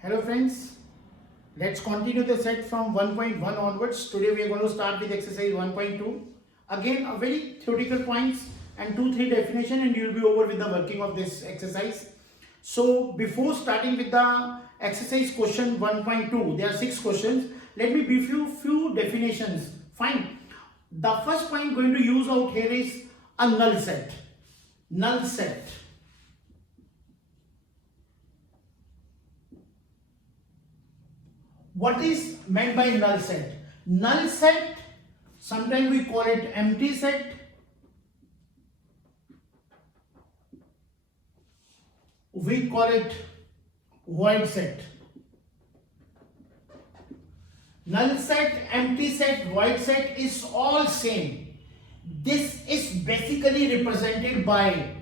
Hello friends, let's continue the set from 1.1 onwards. Today we are going to start with exercise 1.2. Again a very theoretical points and 2-3 definition and you will be over with the working of this exercise. So before starting with the exercise question 1.2, there are 6 questions. Let me brief you few definitions. Fine. The first point going to use out here is a null set. Null set. What is meant by null set? Null set, sometimes we call it empty set. We call it void set. Null set, empty set, void set is all same. This is basically represented by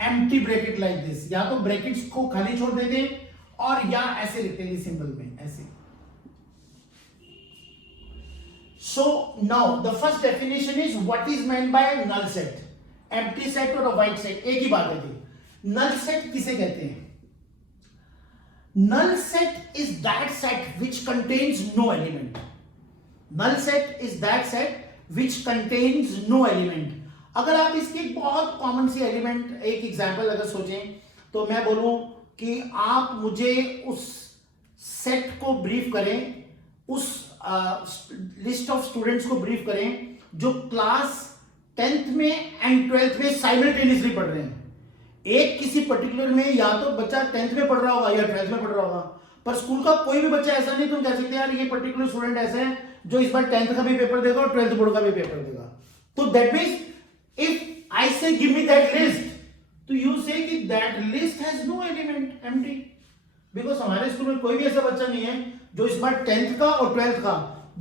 empty bracket like this. या तो brackets को खाली छोड़ देते हैं और या ऐसे लिखते हैं सिंपल में ऐसे. So now the first definition is what is meant by a null set, empty set और void set एक ही बात है जी. Null set किसे कहते हैं? Null set is that set which contains no element. Null set is that set which contains no element. अगर आप इसकी एक बहुत कॉमन सी एलिमेंट एक एग्जांपल अगर सोचें तो मैं बोलूं कि आप मुझे उस सेट को ब्रीफ करें, उस लिस्ट ऑफ स्टूडेंट्स को ब्रीफ करें जो क्लास 10th में एंड 12th में साइमल्टेनियसली पढ़ रहे हैं. एक किसी पर्टिकुलर में या तो बच्चा 10th में पढ़ रहा होगा या 12th में पढ़ रहा होगा, पर स्कूल का कोई भी बच्चा ऐसा नहीं तुम कह सकते यार ये पर्टिकुलर स्टूडेंट ऐसे है जो इस बार 10th का भी पेपर देगा और 12th बोर्ड का भी पेपर देगा. तो that means if I say give me that list, तो यू से कि that list has no element, empty, because हमारे स्कूल में कोई भी ऐसा बच्चा नहीं है जो इस बार 10th का और 12th का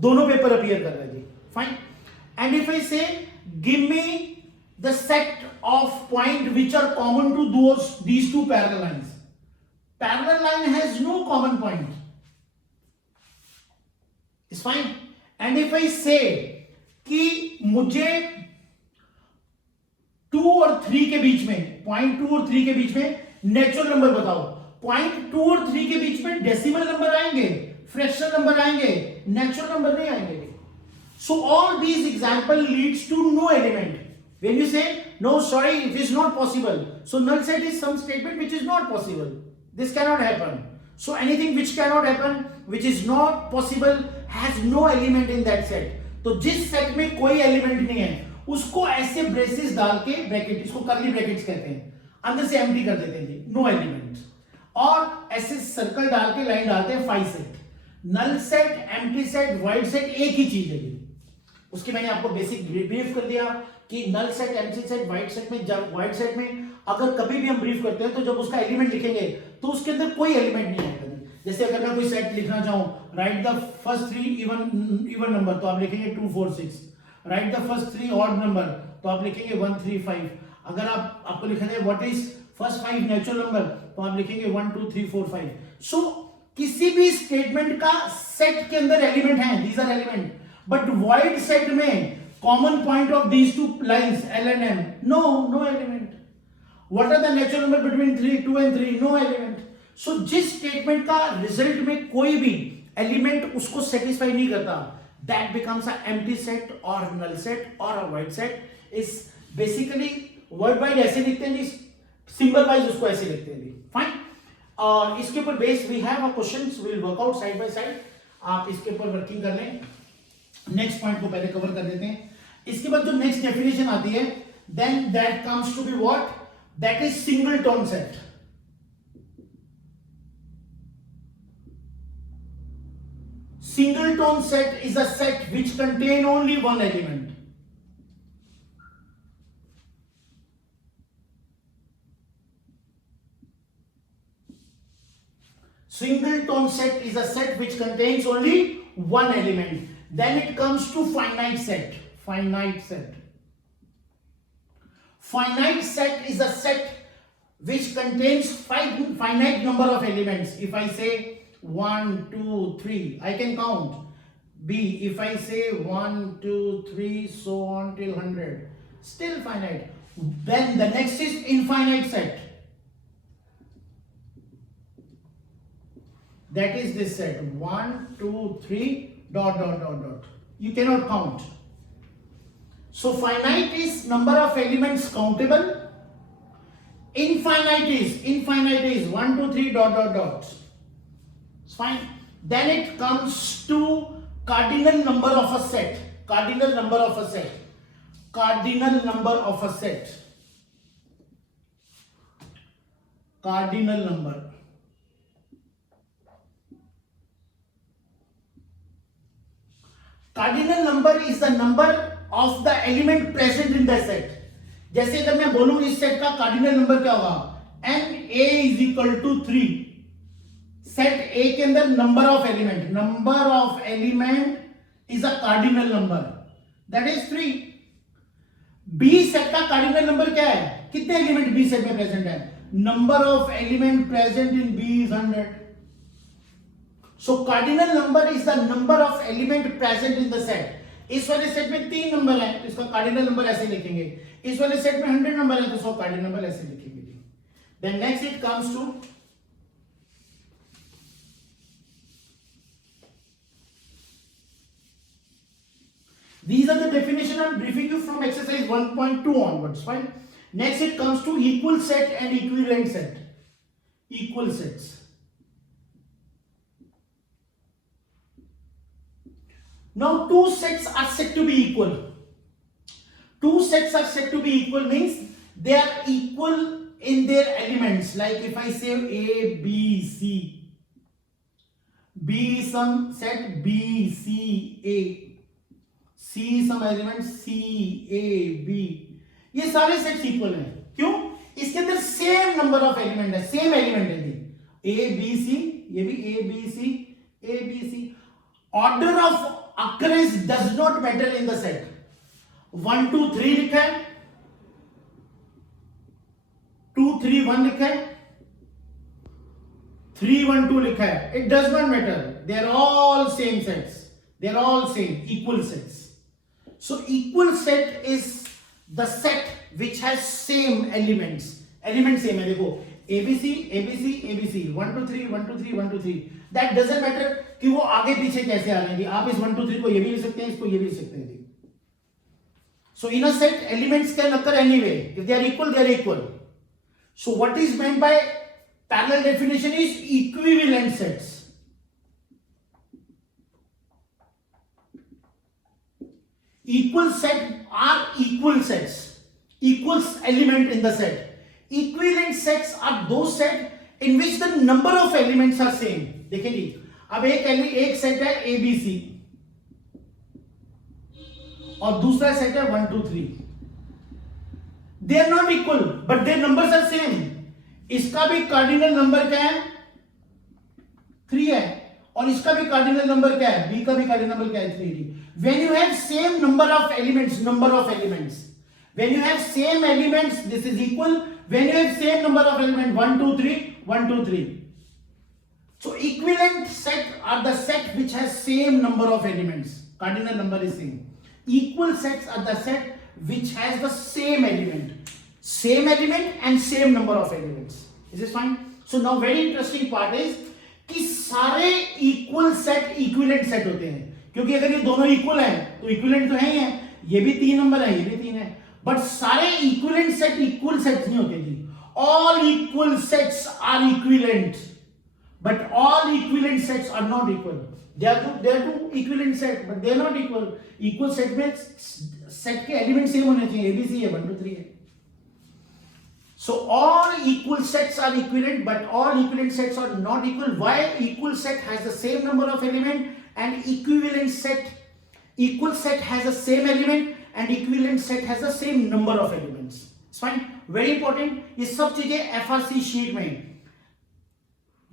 दोनों पेपर अपीयर कर रहा है जी. Fine. And if I say give me the set of point which are common to these two parallel lines. Parallel line has no common point. It's fine. And if I say कि मुझे 2 और 3 के बीच में, point 2 और 3 के बीच में natural number बताओ, point 2 और 3 के बीच में डेसिमल नंबर आएंगे, फ्रैक्शनल नंबर आएंगे, नेचुरल नंबर नहीं आएंगे. So all these example leads to no element. When you say no, sorry, it is not possible. So null set is some statement which is not possible. This cannot happen. So anything which cannot happen, which is not possible, has no element in that set. तो जिस set में कोई element नहीं है उसको ऐसे braces डाल के ब्रैकेट, इसको कर्ली ब्रैकेट्स कहते हैं, अंदर से एम्प्टी कर देते हैं जी, नो एलिमेंट, और ऐसे सर्कल डाल के लाइन डालते हैं five set. Null set, empty set, void set एक ही चीज है जी. उसकी मैंने आपको बेसिक ब्रीफ कर दिया कि null set, empty set, void set में, जब वाइड सेट में अगर कभी भी हम ब्रीफ करते हैं तो जब उसका एलिमेंट लिखेंगे तो उसके अंदर कोई एलिमेंट नहीं आएगा. जैसे अगर मैं कोई सेट लिखना चाहूं, right the first 3 even number, तो आप लिखेंगे 2 4 6. Right the first 3 odd number, तो आप लिखेंगे 1 3 5. अगर आपको लिखना है what is first 5 natural number, तो आप लिखेंगे 1 2 3 4 5. सो किसी भी स्टेटमेंट का सेट के अंदर एलिमेंट है, these are element. But void set में common point of these two lines L and M, no element. What are the natural number between 2 and 3? No element. So जिस statement का result में कोई भी element उसको satisfy नहीं करता, that becomes a empty set or null set or a void set. is basically word wise ऐसे लिखते हैं जी, symbol wise उसको ऐसे लिखते हैं जी. Fine. और इसके ऊपर base we have a questions, we will work out side by side. आप इसके ऊपर वर्किंग कर लें. नेक्स्ट पॉइंट को पहले कवर कर देते हैं. इसके बाद जो नेक्स्ट डेफिनेशन आती है, then that comes to be what, that is singleton set. Singleton set is a set which contain only one element. Singleton set is a set which contains only one element. Then it comes to finite set. Finite set. Finite set is a set which contains finite number of elements. If I say 1 2 3, I can count. B, if I say 1 2 3 so on till 100, still finite. Then the next is infinite set. that is this set 1 2 3 dot dot dot dot. You cannot count. So finite is number of elements countable. Infinite is 1 2 3 dot dot dot. It's fine. Then it comes to cardinal number of a set. Cardinal number of a set. Cardinal number of a set. Cardinal number. Cardinal number is the number of the element present in the set. जैसे अगर मैं बोलूं इस set का cardinal number क्या होगा N A is equal to 3. Set A के अंदर number of element is a cardinal number that is 3. B set का कार्डिनल नंबर क्या है, कितने एलिमेंट बी सेट में प्रेजेंट है, number of element present in B is 100. So cardinal number is the number of element present in the set. इस वाले set में 3 number है तो इसका कार्डिनल नंबर ऐसे लिखेंगे. इस वाले सेट में 100 नंबर है तो इसका कार्डिनल नंबर ऐसे लिखेंगे. Then next it comes to these are the definition I'm briefing you from exercise 1.2 onwards. Fine. Next it comes to equal set and equivalent set. Equal sets. Now two sets are said to be equal. Two sets are said to be equal means they are equal in their elements. Like if I say A, B, C. B is some set B, C, A. C some element C, A, B. ये सारे sets equal हैं. क्यों? इसके अंदर same number of element है, same element है. A, B, C, ये भी A, B, C, A, B, C. Order of occurrence does not matter in the set. 1 2 3 लिखा है, 2 3 1 लिखा है, 3 1 2 लिखा है. It does not matter. They are all same sets. They are all same equal sets. So equal set is the set which has same elements. Element same है. देखो ABC ABC ABC 1 2 3 1 2 3 1 2 3. That doesn't matter कि वो आगे पीछे कैसे आ रहे हैं. आप इस 1 2 3 को ये भी लिख सकते हैं, इसको ये भी लिख सकते हैं. So in a set elements can occur anyway. If they are equal, they are equal. So what is meant by parallel definition is equivalent sets. Equal set are equal sets, equal element in the set. Equivalent sets are those sets in which the number of elements are same. देखिए जी, अब एक set है ABC और दूसरा set है 1 2 3. They are not equal, but their numbers are same. इसका भी cardinal number क्या है, 3 है, और इसका भी कार्डिनल नंबर क्या है, B का भी कार्डिनल नंबर क्या है, 3. When you have same number of elements, when you have same elements, this is equal. When you have same number of elements, 1 2 3 1 2 3. So equivalent set are the set which has same number of elements. Cardinal number is same. Equal sets are the set which has the same element and same number of elements. Is this fine? So now very interesting part is कि सारे equal set equivalent set होते हैं. क्योंकि अगर ये दोनों equal हैं तो इक्विवेलेंट तो है ही है. ये भी 3 नंबर है, ये भी 3 है. बट सारे इक्विवेलेंट सेट इक्वल सेट्स नहीं होते जी. All equal sets are equivalent, but all equivalent sets are not equal. They are two equivalent set but they are not equal. Equal set में सेट के एलिमेंट सेम होने चाहिए. ABC है, 1 2 3 है. So all equal sets are equivalent, but all equivalent sets are not equal. Why? Equal set has the same number of element and equivalent set has the same element and equivalent set has the same number of elements. It's fine. Very important. ये सब चीजें FRC sheet में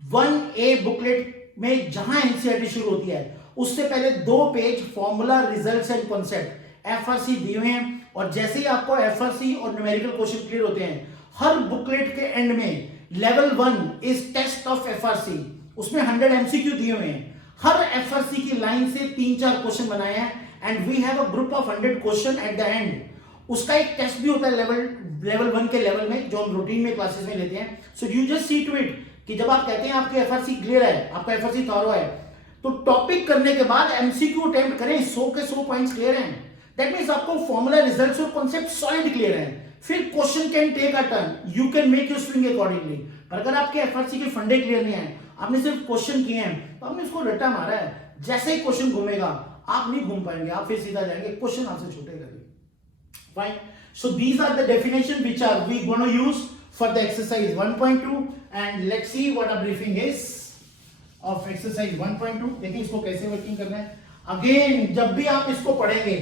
1A booklet में जहां NCERT शुरू होती है उससे पहले 2 page formula, results and concept FRC दिए हुए हैं. और जैसे ही आपको FRC और न्यूमेरिकल क्वेश्चन क्लियर होते हैं, हर बुकलेट के एंड में level 1 is test of FRC, उसमें 100 MCQ दिए हुए हैं. हर FRC की लाइन से 3-4 क्वेश्चन बनाए हैं and we have a group of 100 question at the end. उसका एक टेस्ट भी होता है लेवल 1 के लेवल में, जो हम रूटीन में क्लासेस में लेते हैं. So you just see to it कि जब आप कहते हैं आपकी एफआरसी क्लियर है, आपका एफआरसी थॉरो है, तो टॉपिक करने के बाद एमसीक्यू अटेम्प्ट करें, 100 के 100 पॉइंट्स क्लियर हैं। दैट मींस आपको फॉर्मूला, रिजल्ट्स और कॉन्सेप्ट सॉलिड क्लियर है। फिर question can take a turn, you can make your swing accordingly. पर अगर आपके एफआरसी के फंडे क्लियर नहीं है, आपने सिर्फ क्वेश्चन किए हैं, तो आपने उसको रट्टा मारा है, जैसे ही क्वेश्चन घूमेगा आप नहीं घूम पाएंगे, आप फिर सीधा जाएंगे, क्वेश्चन आपसे छूटेगा नहीं। Fine. So these are the definition which are we going to use for the exercise 1.2 and let's see what a briefing is of exercise 1.2. देखिए इसको कैसे वर्किंग करना है। अगेन जब भी आप इसको पढ़ेंगे,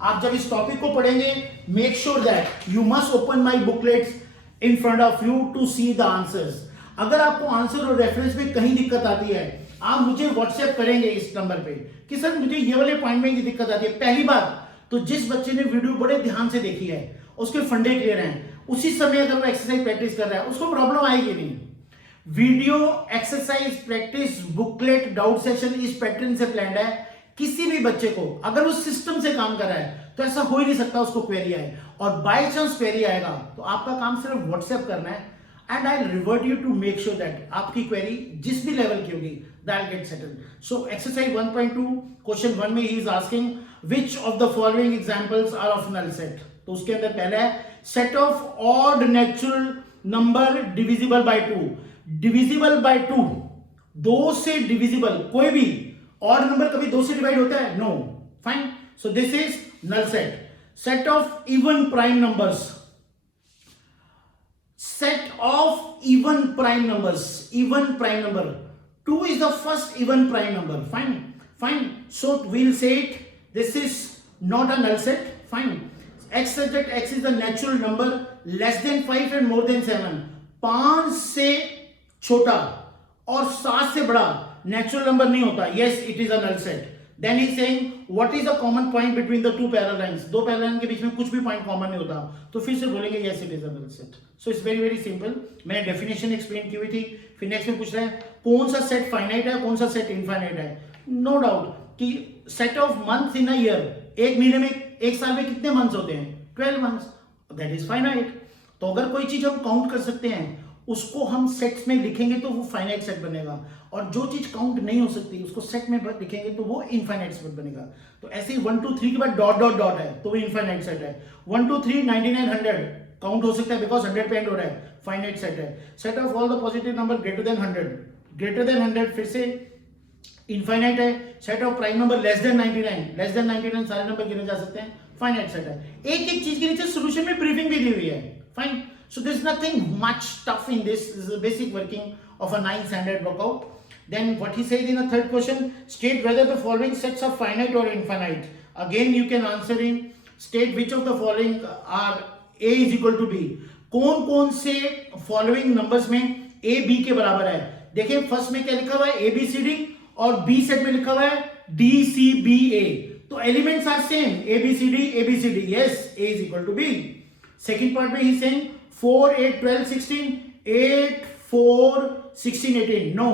आप जब इस टॉपिक को पढ़ेंगे, make sure that you must open my booklets in front of you to see the answers. अगर आपको आंसर और रेफरेंस में कहीं दिक्कत आती है, आप मुझे व्हाट्सएप करेंगे इस नंबर पे कि सर मुझे ये वाले पॉइंट में ये दिक्कत आती है। पहली बात तो जिस बच्चे ने वीडियो बड़े ध्यान से देखी है, उसके फंडे क्लियर हैं, उसी समय अगर वो एक्सरसाइज प्रैक्टिस कर रहा है, उसको प्रॉब्लम आएगी नहीं। Video exercise practice booklet doubt session इस पैटर्न से प्लान्ड है। किसी भी बच्चे को अगर वो सिस्टम से काम कर रहा है तो ऐसा हो ही नहीं सकता उसको क्वेरी आए, और बाय चांस क्वेरी आएगा तो आपका काम सिर्फ व्हाट्सएप करना है and I revert you to make sure that आपकी क्वेरी जिस भी लेवल की होगी that get settled. So exercise 1.2 question 1 में ही is asking which of the following examples are of null set। तो उसके अंदर पहला है set of odd natural number divisible by 2। divisible by 2, 2 से divisible कोई भी odd number कभी 2 से डिवाइड होता है? no। fine, so this is null set। set of even prime numbers, set of even prime numbers, even prime number, 2 is the first even prime number। fine, so we'll say it, this is not a null set। fine, x such that x is the natural number less than 5 and more than 7। 5 से छोटा और 7 से बड़ा natural number नहीं होता, yes it is a null set। then he is saying what is the common point between the two parallel lines। दो parallel line के बीच में कुछ भी पॉइंट कॉमन नहीं होता, तो फिर से बोलेंगे yes it is a null set। so it's very very simple। मैंने डेफिनेशन एक्सप्लेन की हुई थी। फिर नेक्स्ट में पूछ रहे हैं कौन सा सेट फाइनाइट है, कौन सा सेट इनफाइनाइट है। नो डाउट कि set of month in a year, एक महीने में, एक साल में कितने मंथ्स होते हैं? 12 मंथ्स, दैट इज फाइनाइट। तो अगर कोई चीज हम काउंट कर सकते हैं उसको हम सेट्स में लिखेंगे तो वो फाइनाइट सेट बनेगा, और जो चीज काउंट नहीं हो सकती उसको सेट में लिखेंगे तो वो इनफाइनाइट सेट बनेगा। तो ऐसे ही 1 2 3 के बाद डॉट डॉट डॉट है तो वो इनफाइनाइट सेट है। 1 2 3 99 100 काउंट हो सकता है बिकॉज 100 पे एंड हो रहा है, फाइनाइट सेट है। Set of all the positive number greater than 100, greater than 100 फिर से इनफाइनाइट है। Set of prime number less than 99, less than 99 सारे नंबर गिने जा सकते हैं, फाइनाइट सेट है। एक एक चीज के नीचे सॉल्यूशन में ब्रीफिंग भी दी हुई है। Fine, so there's nothing much tough in this is a basic working of a 9 standard workout। then what he said in the third question, state whether the following sets are finite or infinite। again you can answer in state which of the following are a is equal to b। कौन कौन से following numbers में a b के बराबर है? देखिए first में क्या लिखा हुआ है, a b c d, और बी सेट में लिखा हुआ है d c b a, तो elements are same, a b c d a b c d, yes a is equal to b। Second part में ही same 4 8 12 16, 8 4 16 18, no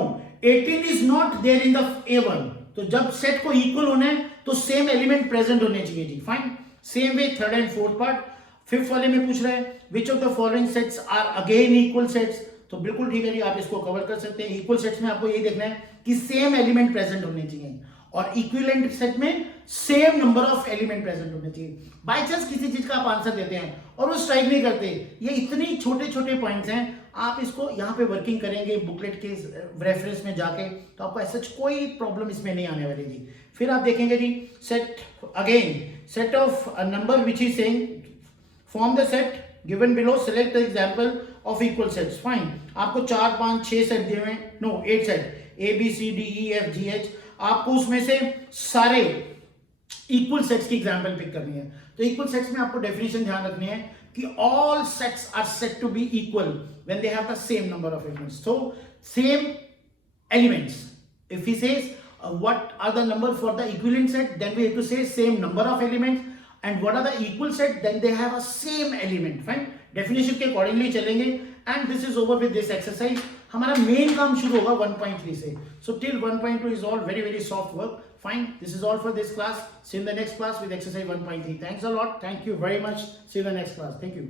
18 is not there in the a1। तो जब set को equal होना है तो same element present होने चाहिए जी। Fine, same way third and fourth part. Fifth वाले में पूछ रहा है which of the following sets are again equal sets, तो बिल्कुल ठीक है जी, आप इसको कवर कर सकते हैं। इक्वल सेट्स में आपको यही देखना है कि सेम एलिमेंट प्रेजेंट होने चाहिए, और इक्विवेलेंट सेट में same number of element present होने चाहिए। बाय चांस किसी चीज का आप आंसर देते हैं और वो स्ट्राइक नहीं करते, ये इतनी छोटे छोटे पॉइंट्स हैं, आप इसको यहाँ पे वर्किंग करेंगे बुकलेट के रेफरेंस में जाके तो आपको ऐसा कोई प्रॉब्लम इसमें नहीं आने वाली जी। फिर आप देखेंगे जी set, again set of a number which is saying form the set given below, select the example of equal sets. Fine, आपको 4 5 6 सेट दिए हुए, no 8 set, A B C D E F G H, आपको उसमें से सारे equal sets की example pick करनी है। तो इक्वल सेट्स में आपको डेफिनेशन ध्यान रखनी है कि all sets are set to be equal when they have the same number of elements. So same elements, if he says what are the number for the equivalent set, then we have to say same number of elements, and what are the equal set, then they have a same element। fine, definition के accordingly चलेंगे, and this is over with this exercise। हमारा main काम शुरू होगा 1.3 से, so till 1.2 is all very very soft work। fine, this is all for this class, see you in the next class with exercise 1.3। thanks a lot, thank you very much, see you in the next class, thank you।